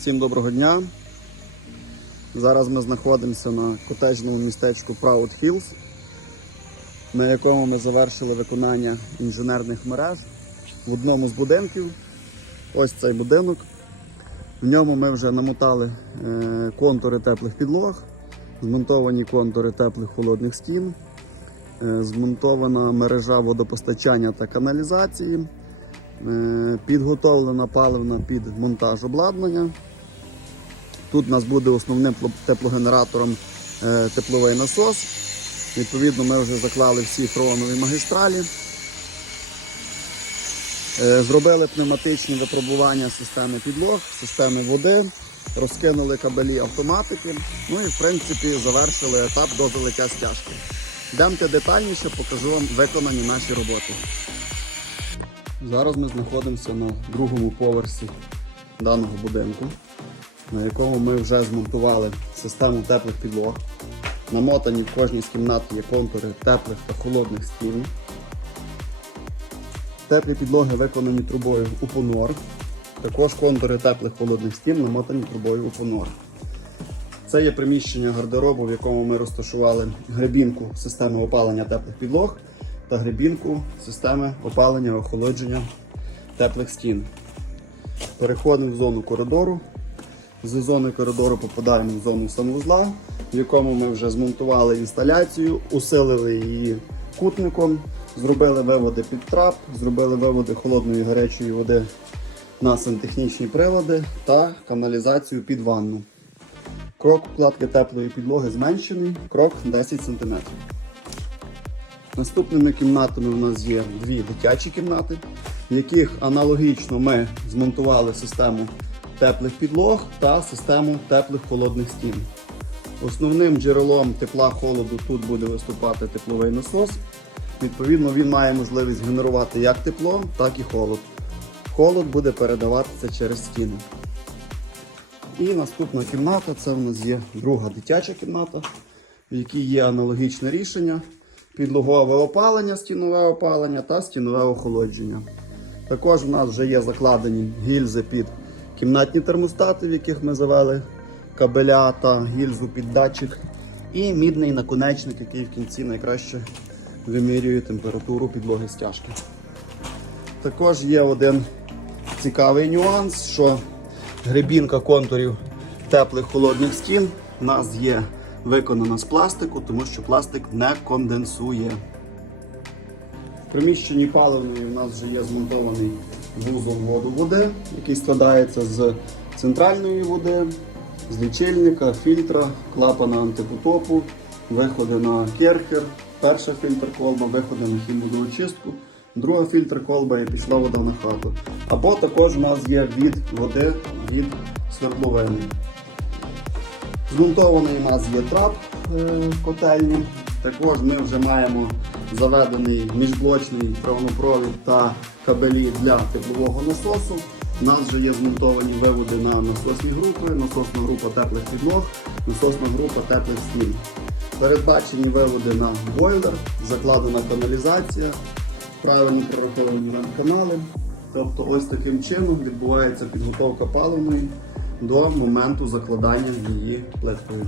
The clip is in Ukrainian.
Всім доброго дня. Зараз ми знаходимося на котеджному містечку Proud Hills, на якому ми завершили виконання інженерних мереж в одному з будинків. Ось цей будинок. В ньому ми вже намотали е, контури теплих підлог, змонтовані контури теплих холодних стін, е, змонтована мережа водопостачання та каналізації. Е, Підготовлена паливна під монтаж обладнання. Тут у нас буде основним теплогенератором е, тепловий насос. Відповідно, ми вже заклали всі фреонові магістралі. Е, Зробили пневматичні випробування системи підлог, системи води, розкинули кабелі автоматики. Ну і в принципі завершили етап до залиття стяжки. Йдемте детальніше, покажу вам виконані наші роботи. Зараз ми знаходимося на другому поверсі даного будинку, на якому ми вже змонтували систему теплих підлог. Намотані в кожній з кімнат є контури теплих та холодних стін. Теплі підлоги виконані трубою Упонор. Також контури теплих холодних стін намотані трубою Упонор. Це є приміщення гардеробу, в якому ми розташували гребінку системи опалення теплих підлог та гребінку системи опалення і охолодження теплих стін. Переходимо в зону коридору. З зони коридору попадаємо в зону санвузла, в якому ми вже змонтували інсталяцію, усилили її кутником, зробили виводи під трап, зробили виводи холодної гарячої води на сантехнічні прилади та каналізацію під ванну. Крок укладки теплої підлоги зменшений, крок 10 см. Наступними кімнатами у нас є дві дитячі кімнати, в яких аналогічно ми змонтували систему теплих підлог та систему теплих холодних стін. Основним джерелом тепла холоду тут буде виступати тепловий насос. Відповідно, він має можливість генерувати як тепло, так і холод. Холод буде передаватися через стіни. І наступна кімната це у нас є друга дитяча кімната, в якій є аналогічне рішення: підлогове опалення, стінове опалення та стінове охолодження. Також у нас вже є закладені гільзи під кімнатні термостати, в яких ми завели кабеля та гільзу під датчик. І мідний наконечник, який в кінці найкраще вимірює температуру підлоги стяжки. Також є один цікавий нюанс, що гребінка контурів теплих холодних стін у нас є виконана з пластику, тому що пластик не конденсує. В приміщенні паливної у нас вже є змонтований вузол воду води, який складається з центральної води, з лічильника, фільтра, клапана антипотопу, виходи на керхер, перша фільтр колба, виходи на хімводоочистку, друга фільтр колба і пішла вода на хату. Або також у нас є від води від свердловини. Змонтований у нас є трап е, котельні. Також ми вже маємо заведений міжблочний правонопровід та кабелі для теплового насосу. У нас вже є змонтовані виводи на насосні групи, насосна група теплих підлог, насосна група теплих стін. Передбачені виводи на бойлер, закладена каналізація, правильно прораховані канали. Тобто ось таким чином відбувається підготовка паливної до моменту закладання її плиткою.